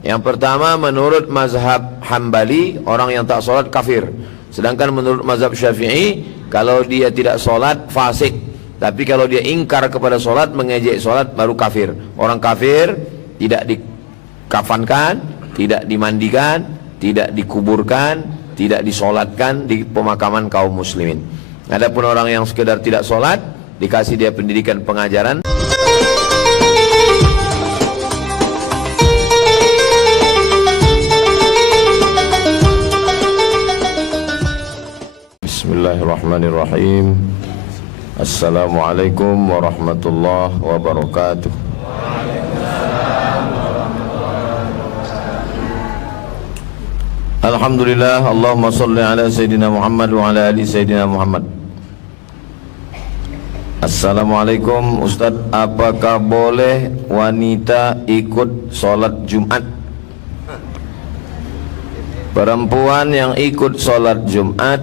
Yang pertama, menurut mazhab Hambali, orang yang tak sholat kafir. Sedangkan menurut mazhab Syafi'i, kalau dia tidak sholat fasik. Tapi kalau dia ingkar kepada sholat, mengejek sholat, baru kafir. Orang kafir tidak dikafankan, tidak dimandikan, tidak dikuburkan, tidak disolatkan di pemakaman kaum muslimin. Adapun orang yang sekedar tidak sholat, dikasih dia pendidikan pengajaran. Bismillahirrahmanirrahim. Assalamualaikum warahmatullahi wabarakatuh. Alhamdulillah, Allahumma salli ala Sayyidina Muhammad wa ala ali Sayyidina Muhammad. Assalamualaikum Ustaz, apakah boleh wanita ikut sholat Jumat? Perempuan yang ikut sholat Jumat,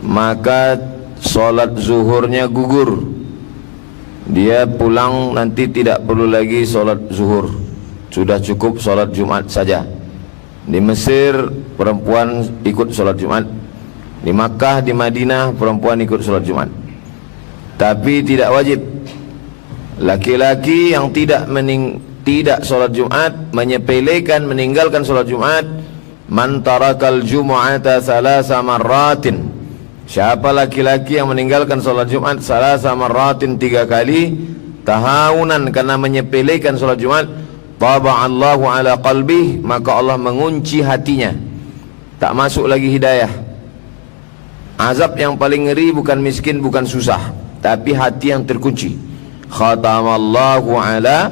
maka sholat zuhurnya gugur. Dia pulang nanti tidak perlu lagi sholat zuhur, sudah cukup sholat Jumat saja. Di Mesir perempuan ikut sholat Jumat, di Makkah, di Madinah perempuan ikut sholat Jumat. Tapi tidak wajib. Laki-laki yang tidak sholat Jumat, menyepelekan, meninggalkan sholat Jumat. Man tarakal jumu'ata salasa marratin. Siapa laki-laki yang meninggalkan sholat Jumat salasa marratin, 3 kali, tahawunan, karena menyepelekan sholat Jumat, taba'allahu ala qalbih, maka Allah mengunci hatinya, tak masuk lagi hidayah. Azab yang paling ngeri bukan miskin, bukan susah, tapi hati yang terkunci. Khatamallahu ala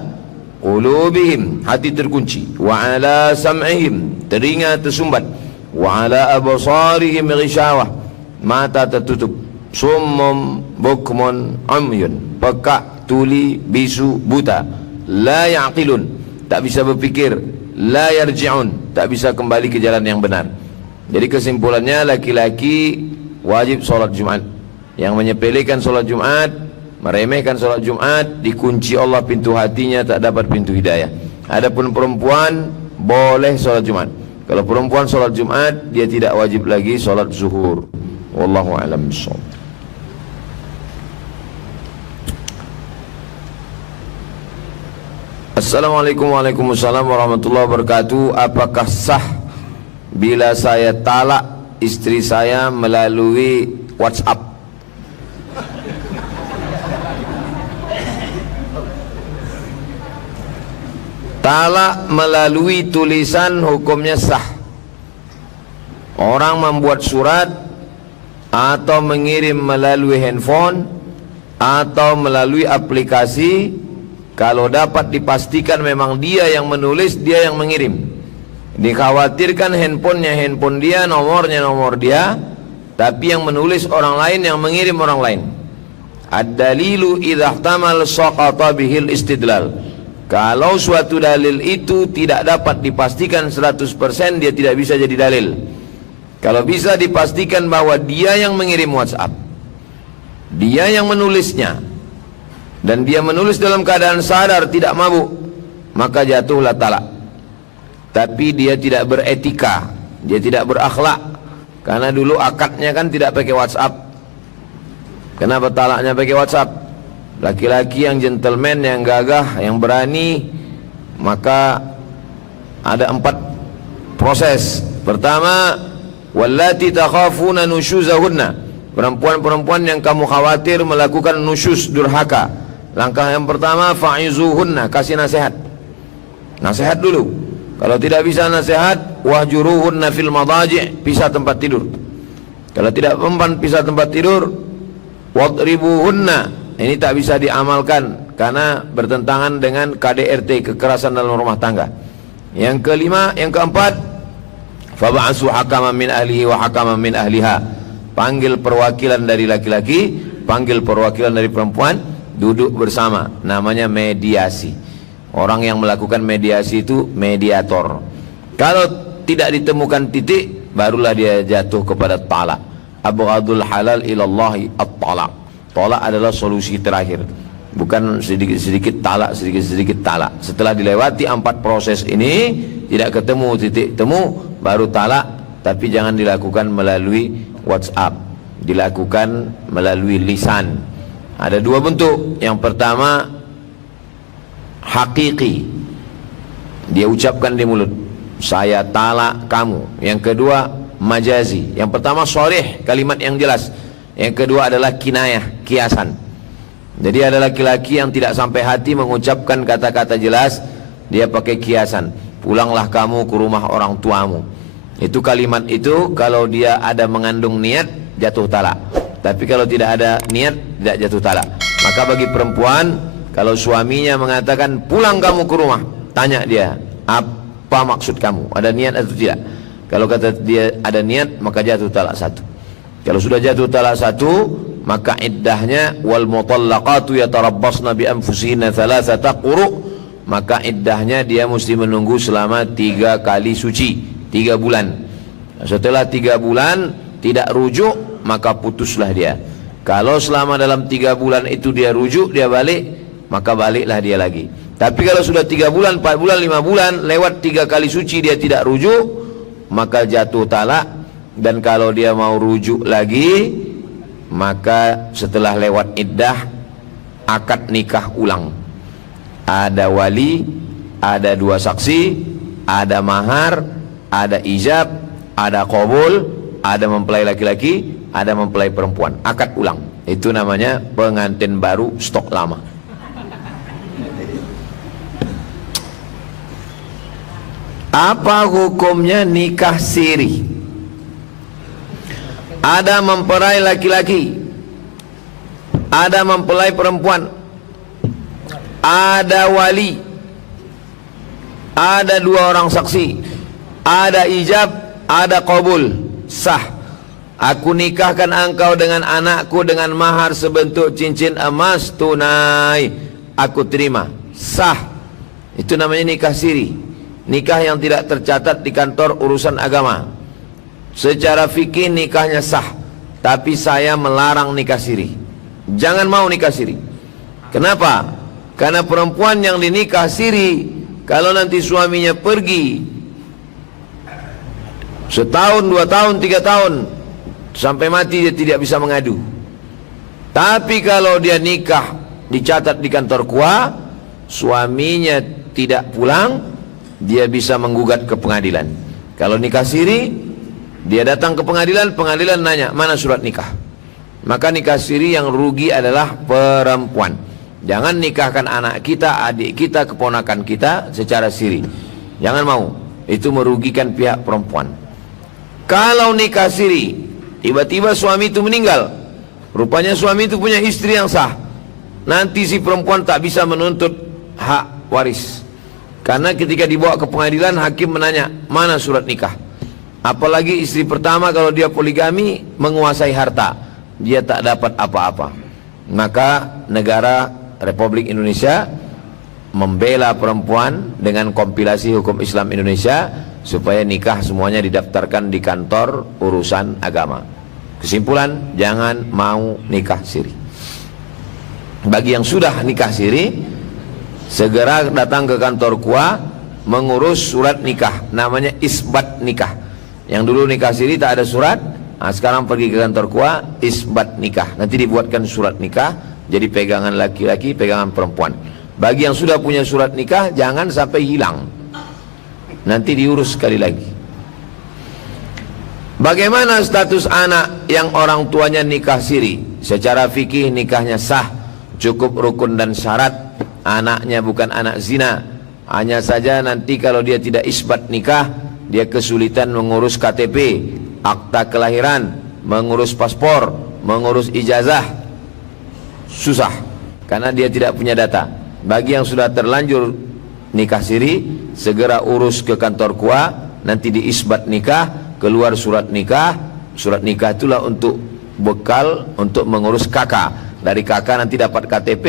qulubihim, hati terkunci. Wa ala sam'ihim, telinga tersumbat. Wa ala absarihim ghishawah, mata tertutup. Summum bukmun umyun, pekak, tuli, bisu, buta. La ya'qilun, tak bisa berpikir. La yarji'un, tak bisa kembali ke jalan yang benar. Jadi kesimpulannya, laki-laki wajib sholat Jumat. Yang menyepelekan sholat Jumat, meremehkan sholat Jumat, dikunci Allah pintu hatinya, tak dapat pintu hidayah. Adapun perempuan boleh sholat Jumat. Kalau perempuan sholat Jumat, dia tidak wajib lagi sholat zuhur. Wallahu a'lam bishawab. Assalamualaikum warahmatullahi wabarakatuh. Apakah sah bila saya talak istri saya melalui WhatsApp? Talak melalui tulisan hukumnya sah. Orang membuat surat atau mengirim melalui handphone atau melalui aplikasi, kalau dapat dipastikan memang dia yang menulis, dia yang mengirim. Dikhawatirkan handphonenya handphone dia, nomornya nomor dia, tapi yang menulis orang lain, yang mengirim orang lain. Ad-dalilu idza ihtamal saqata bihil istidlal. Kalau suatu dalil itu tidak dapat dipastikan 100%, dia tidak bisa jadi dalil. Kalau bisa dipastikan bahwa dia yang mengirim WhatsApp, dia yang menulisnya, dan dia menulis dalam keadaan sadar, tidak mabuk, maka jatuhlah talak. Tapi dia tidak beretika, dia tidak berakhlak, karena dulu akadnya kan tidak pakai WhatsApp. Kenapa talaknya pakai WhatsApp? Laki-laki yang gentleman, yang gagah, yang berani, maka ada 4 proses. Pertama, wallati takhafuna nusyuzahunna, perempuan-perempuan yang kamu khawatir melakukan nusyuz, durhaka. Langkah yang pertama, fa'izuhunna, kasih nasihat. Nasihat dulu. Kalau tidak bisa nasihat, wahjuruhunna fil madaji', pisah tempat tidur. Kalau tidak mempan pisah tempat tidur, wadribuhunna, ini tak bisa diamalkan karena bertentangan dengan KDRT, kekerasan dalam rumah tangga. Yang kelima, yang keempat, fab'asu hakaman min ahlihi wa hakaman min ahliha, panggil perwakilan dari laki-laki, panggil perwakilan dari perempuan, duduk bersama, namanya mediasi. Orang yang melakukan mediasi itu mediator. Kalau tidak ditemukan titik, barulah dia jatuh kepada talak. Abghadul halal ilallahi at-talak. Talak adalah solusi terakhir, bukan sedikit-sedikit talak, sedikit-sedikit talak. Setelah dilewati 4 proses ini, tidak ketemu titik temu, baru talak. Tapi jangan dilakukan melalui WhatsApp, dilakukan melalui lisan. Ada dua bentuk. Yang pertama hakiki, dia ucapkan di mulut, saya talak kamu. Yang kedua majazi. Yang pertama sharih, kalimat yang jelas. Yang kedua adalah kinayah, kiasan. Jadi ada laki-laki yang tidak sampai hati mengucapkan kata-kata jelas, dia pakai kiasan. Pulanglah kamu ke rumah orang tuamu. Itu kalimat itu kalau dia ada mengandung niat, jatuh talak. Tapi kalau tidak ada niat, tidak jatuh talak. Maka bagi perempuan, kalau suaminya mengatakan pulang kamu ke rumah, tanya dia, apa maksud kamu? Ada niat atau tidak? Kalau kata dia ada niat, maka jatuh talak satu. Kalau sudah jatuh talak satu, maka iddahnya wal mutallaqatu yatarabbasna bi anfusihinna thalathata quru', maka iddahnya dia mesti menunggu selama 3 kali suci, 3 bulan. Setelah 3 bulan tidak rujuk, maka putuslah dia. Kalau selama dalam 3 bulan itu dia rujuk, dia balik, maka baliklah dia lagi. Tapi kalau sudah 3 bulan, 4 bulan, 5 bulan, lewat 3 kali suci dia tidak rujuk, maka jatuh talak. Dan kalau dia mau rujuk lagi, maka setelah lewat iddah, akad nikah ulang. Ada wali, ada 2 saksi, ada mahar, ada ijab, ada qabul, ada mempelai laki-laki, ada mempelai perempuan. Akad ulang. Itu namanya pengantin baru stok lama. Apa hukumnya nikah siri? Ada mempelai laki-laki, ada mempelai perempuan, ada wali, ada 2 orang saksi, ada ijab, ada qabul, sah. Aku nikahkan engkau dengan anakku dengan mahar sebentuk cincin emas tunai, aku terima, sah. Itu namanya nikah siri, nikah yang tidak tercatat di kantor urusan agama. Secara fikih nikahnya sah, tapi saya melarang nikah siri. Jangan mau nikah siri. Kenapa? Karena perempuan yang dinikah siri, kalau nanti suaminya pergi setahun, 2 tahun, 3 tahun, sampai mati dia tidak bisa mengadu. Tapi kalau dia nikah dicatat di kantor KUA, suaminya tidak pulang, dia bisa menggugat ke pengadilan. Kalau nikah siri, dia datang ke pengadilan, pengadilan nanya, mana surat nikah? Maka nikah siri yang rugi adalah perempuan. Jangan nikahkan anak kita, adik kita, keponakan kita secara siri. Jangan mau. Itu merugikan pihak perempuan. Kalau nikah siri, tiba-tiba suami itu meninggal, rupanya suami itu punya istri yang sah, nanti si perempuan tak bisa menuntut hak waris. Karena ketika dibawa ke pengadilan, hakim menanya, mana surat nikah? Apalagi istri pertama kalau dia poligami, menguasai harta, dia tak dapat apa-apa. Maka negara Republik Indonesia membela perempuan dengan kompilasi hukum Islam Indonesia supaya nikah semuanya didaftarkan di kantor urusan agama. Kesimpulan, jangan mau nikah siri. Bagi yang sudah nikah siri, segera datang ke kantor KUA mengurus surat nikah, namanya isbat nikah. Yang dulu nikah siri tak ada surat, nah sekarang pergi ke kantor KUA, isbat nikah. Nanti dibuatkan surat nikah, jadi pegangan laki-laki, pegangan perempuan. Bagi yang sudah punya surat nikah, jangan sampai hilang, nanti diurus sekali lagi. Bagaimana status anak yang orang tuanya nikah siri? Secara fikih nikahnya sah, cukup rukun dan syarat. Anaknya bukan anak zina, hanya saja nanti kalau dia tidak isbat nikah, dia kesulitan mengurus KTP, akta kelahiran, mengurus paspor, mengurus ijazah, susah karena dia tidak punya data. Bagi yang sudah terlanjur nikah siri, segera urus ke kantor KUA, nanti diisbat nikah, keluar surat nikah. Surat nikah itulah untuk bekal untuk mengurus kakak. Dari kakak nanti dapat KTP,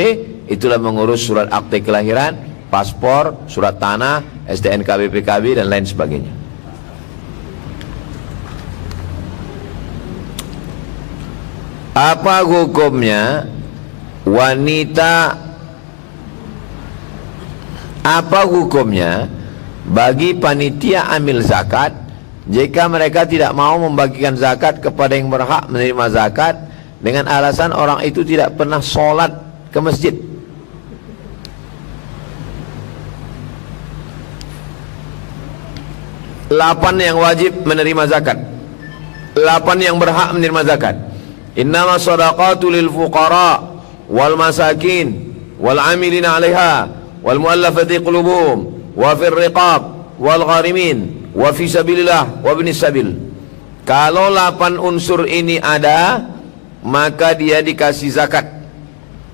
itulah mengurus surat akte kelahiran, paspor, surat tanah, STNK BPKB dan lain sebagainya. Apa hukumnya bagi panitia amil zakat, jika mereka tidak mau membagikan zakat kepada yang berhak menerima zakat dengan alasan orang itu tidak pernah sholat ke masjid. Delapan yang wajib menerima zakat, 8 yang berhak menerima zakat. Innama shadaqatu lil fuqara wal masakin wal amilina 'alaiha wal muallafati qulubuhum wa fir riqab wal gharimin wa fi sabilillah wa ibnis sabil. Kalau 8 unsur ini ada, maka dia dikasih zakat.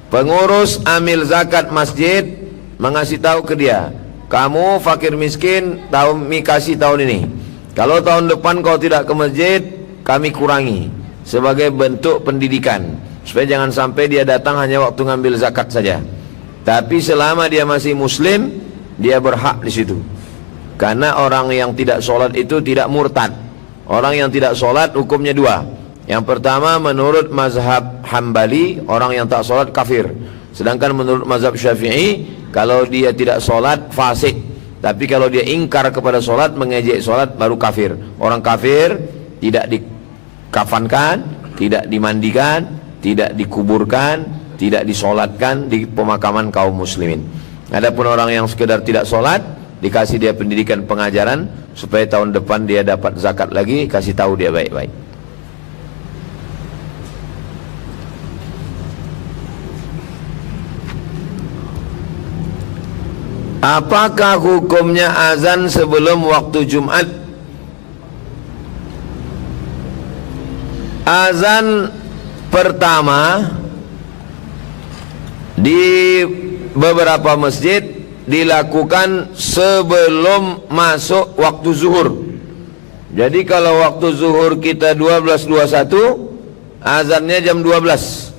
Pengurus amil zakat masjid mengasih tahu ke dia, kamu fakir miskin kasih tahun ini. Kalau tahun depan kau tidak ke masjid, kami kurangi sebagai bentuk pendidikan, supaya jangan sampai dia datang hanya waktu ngambil zakat saja. Tapi selama dia masih muslim, dia berhak di situ. Karena orang yang tidak sholat itu tidak murtad. Orang yang tidak sholat hukumnya 2. Yang pertama, menurut mazhab Hambali, orang yang tak sholat kafir. Sedangkan menurut mazhab Syafi'i, kalau dia tidak sholat fasik. Tapi kalau dia ingkar kepada sholat, mengejek sholat, baru kafir. Orang kafir tidak dikafankan, tidak dimandikan, tidak dikuburkan, tidak disolatkan di pemakaman kaum muslimin. Adapun orang yang sekedar tidak sholat, dikasih dia pendidikan pengajaran supaya tahun depan dia dapat zakat lagi, kasih tahu dia baik-baik. Apakah hukumnya azan sebelum waktu Jumat? Azan pertama di beberapa masjid dilakukan sebelum masuk waktu zuhur. Jadi kalau waktu zuhur kita 12.21, azannya jam 12.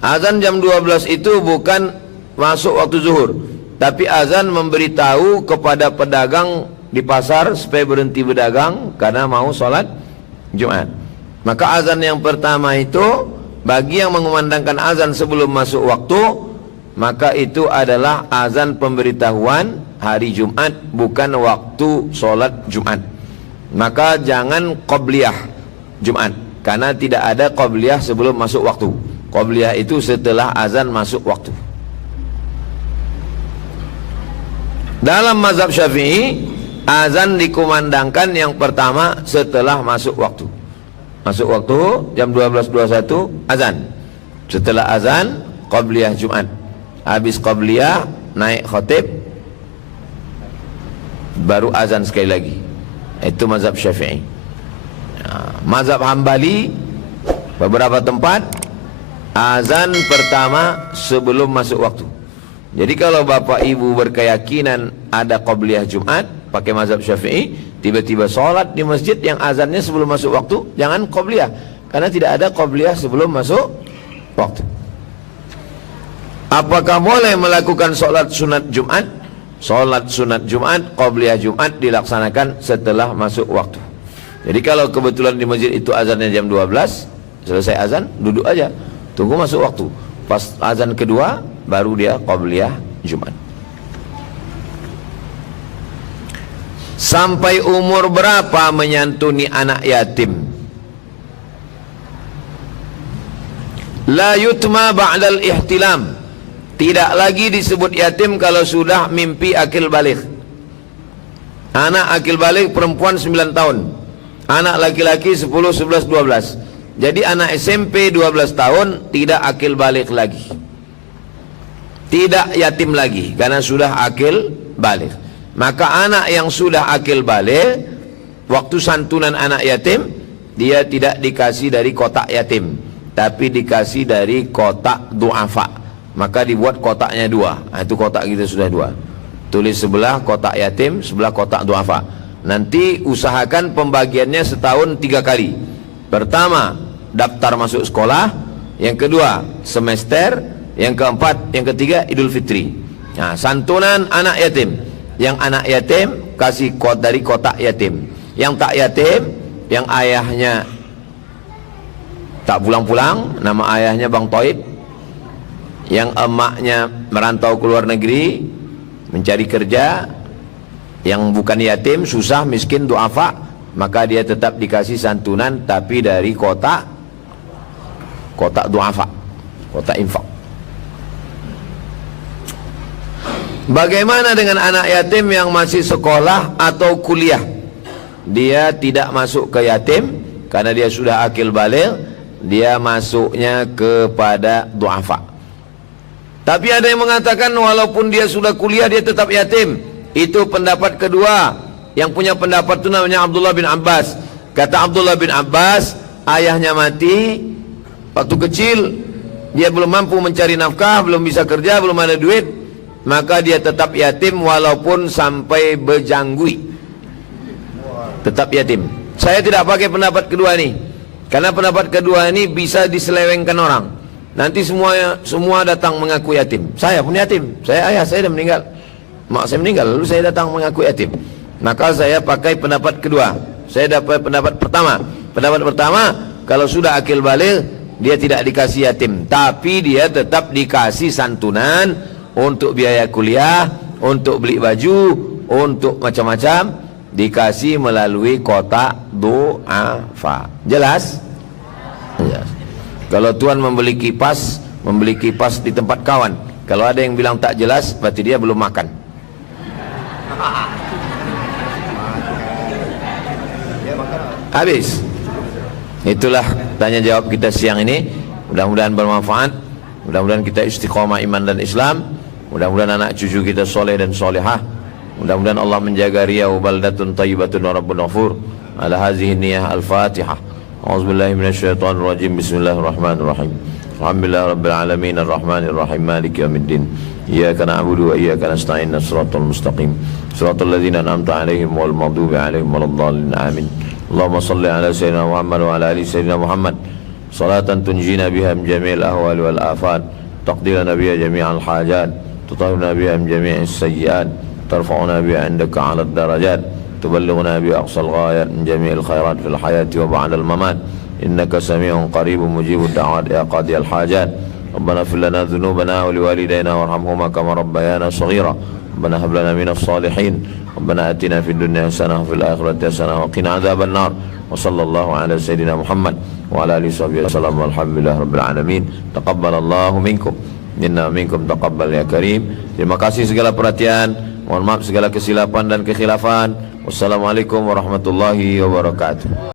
Azan jam 12 itu bukan masuk waktu zuhur, tapi azan memberitahu kepada pedagang di pasar supaya berhenti berdagang karena mau sholat Jumat. Maka azan yang pertama itu bagi yang mengumandangkan azan sebelum masuk waktu, maka itu adalah azan pemberitahuan hari Jumat, bukan waktu sholat Jumat. Maka jangan qobliyah Jumat, karena tidak ada qobliyah sebelum masuk waktu. Qobliyah itu setelah azan masuk waktu. Dalam mazhab Syafi'i, azan dikumandangkan yang pertama setelah masuk waktu. Masuk waktu jam 12.21 azan. Setelah azan qabliyah Jumat. Habis qabliyah naik khatib, baru azan sekali lagi. Itu mazhab Syafi'i. Mazhab Hambali beberapa tempat azan pertama sebelum masuk waktu. Jadi kalau bapak ibu berkeyakinan ada qabliyah Jumat pakai mazhab Syafi'i, tiba-tiba sholat di masjid yang azannya sebelum masuk waktu, jangan qabliyah, karena tidak ada qabliyah sebelum masuk waktu. Apakah boleh melakukan sholat sunat Jumat? Sholat sunat Jumat, qabliyah Jumat dilaksanakan setelah masuk waktu. Jadi kalau kebetulan di masjid itu azannya jam 12, selesai azan duduk aja, tunggu masuk waktu. Pas azan kedua baru dia qabliyah Jumat. Sampai umur berapa menyantuni anak yatim? La yutma ba'dal ihtilam. Tidak lagi disebut yatim kalau sudah mimpi akil balik. Anak akil balik perempuan 9 tahun, anak laki-laki 10, 11, 12. Jadi anak SMP 12 tahun tidak akil balik lagi, tidak yatim lagi karena sudah akil balik. Maka anak yang sudah akil balik, waktu santunan anak yatim, dia tidak dikasih dari kotak yatim, tapi dikasih dari kotak du'afa. Maka dibuat kotaknya 2. Nah, itu kotak kita sudah 2. Tulis sebelah kotak yatim, sebelah kotak du'afa. Nanti usahakan pembagiannya setahun 3 kali. Pertama, daftar masuk sekolah. Yang kedua, semester. Yang keempat, yang ketiga, Idul Fitri. Nah, santunan anak yatim. Yang anak yatim kasih dari kotak yatim. Yang tak yatim, yang ayahnya tak pulang-pulang, nama ayahnya Bang Toib, yang emaknya merantau ke luar negeri mencari kerja, yang bukan yatim, susah, miskin, du'afa, maka dia tetap dikasih santunan, tapi dari kotak du'afa, kotak infak. Bagaimana dengan anak yatim yang masih sekolah atau kuliah? Dia tidak masuk ke yatim karena dia sudah akil baligh, dia masuknya kepada du'afa. Tapi ada yang mengatakan walaupun dia sudah kuliah dia tetap yatim. Itu pendapat kedua. Yang punya pendapat itu namanya Abdullah bin Abbas. Kata Abdullah bin Abbas, ayahnya mati waktu kecil, dia belum mampu mencari nafkah, belum bisa kerja, belum ada duit, maka dia tetap yatim walaupun sampai berjanggui. Tetap yatim. Saya tidak pakai pendapat kedua ini, karena pendapat kedua ini bisa diselewengkan orang. Nanti semua datang mengaku yatim. Saya pun yatim. Ayah saya dah meninggal, mak saya meninggal, lalu saya datang mengaku yatim. Maka saya pakai pendapat kedua. Saya dapat pendapat pertama. Pendapat pertama, kalau sudah akil baligh dia tidak dikasih yatim, tapi dia tetap dikasih santunan untuk biaya kuliah, untuk beli baju, untuk macam-macam, dikasih melalui kotak du'afa. Jelas? Jelas. Kalau tuan membeli kipas di tempat kawan, kalau ada yang bilang tak jelas, berarti dia belum makan. Habis. Itulah tanya jawab kita siang ini. Mudah-mudahan bermanfaat. Mudah-mudahan kita istiqomah iman dan Islam. Mudah-mudahan anak cucu kita soleh dan solehah. Mudah-mudahan Allah menjaga riyau baldatun tayyibatun wa rabbun ghafur. Ala hazihi niyah al-Fatihah. A'udzubillahi minasyaitonir rajim. Bismillahirrahmanirrahim. Alhamdulillahi rabbil alamin arrahmanir rahim maliki yaumiddin. Iyyaka na'budu wa iyyaka nasta'in. Shiratal mustaqim. Shiratal ladzina an'amta 'alaihim wal maghdubi 'alaihim waladdallin. Amin. Allahumma shalli ala sayyidina Muhammad wa ala ali sayyidina Muhammad. Salatan tunjina biha min jami'il ahwali wal afat. Taqdilana biha jami'al hajat. Tutahhiruna biha min jami'is sayyi'at. Tarfa'una biha 'indaka 'alad darajat. تبلغنا بأقصى الغايات من جميع الخيرات في الحياة وبعد الممات إنك سميع قريب مجيب الدعوات يا قاضي الحاجات ربنا اغفر لنا ذنوبنا ولوالدينا وارحمهما كما ربيانا صغيرا ربنا هب لنا من الصالحين ربنا آتنا في الدنيا حسنة وفي الآخرة حسنة وقنا عذاب النار وصلى الله على سيدنا محمد وعلى آله وصحبه وسلم والحمد لله رب العالمين تقبل الله منكم inna minkum taqabbal ya karim. Terima kasih segala perhatian, mohon maaf segala kesilapan dan kekhilafan. Wassalamualaikum warahmatullahi wabarakatuh.